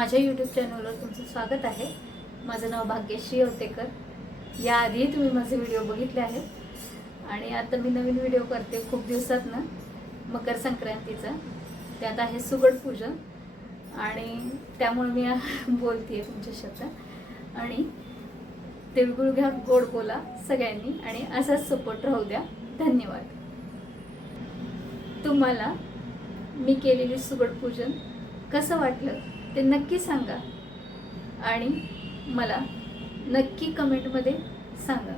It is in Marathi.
माझ्या यूट्यूब चॅनलवर तुमचं स्वागत आहे। माझं नाव भाग्यश्री येवतेकर। याआधी तुम्ही माझे व्हिडिओ बघितले आहेत आणि आता मी नवीन व्हिडिओ करते खूप दिवसातनं, मकर संक्रांतीचा। त्यात आहे सुगड पूजन आणि त्यामुळे मी बोलते तुमच्या शब्दात। आणि तिळगुळ घ्या, गोड बोला सगळ्यांनी आणि असाच सपोर्ट राहू द्या। धन्यवाद। तुम्हाला मी केलेली सुगड पूजन कसं वाटलं ते नक्की सांगा आणि मला नक्की कमेंटमध्ये सांगा।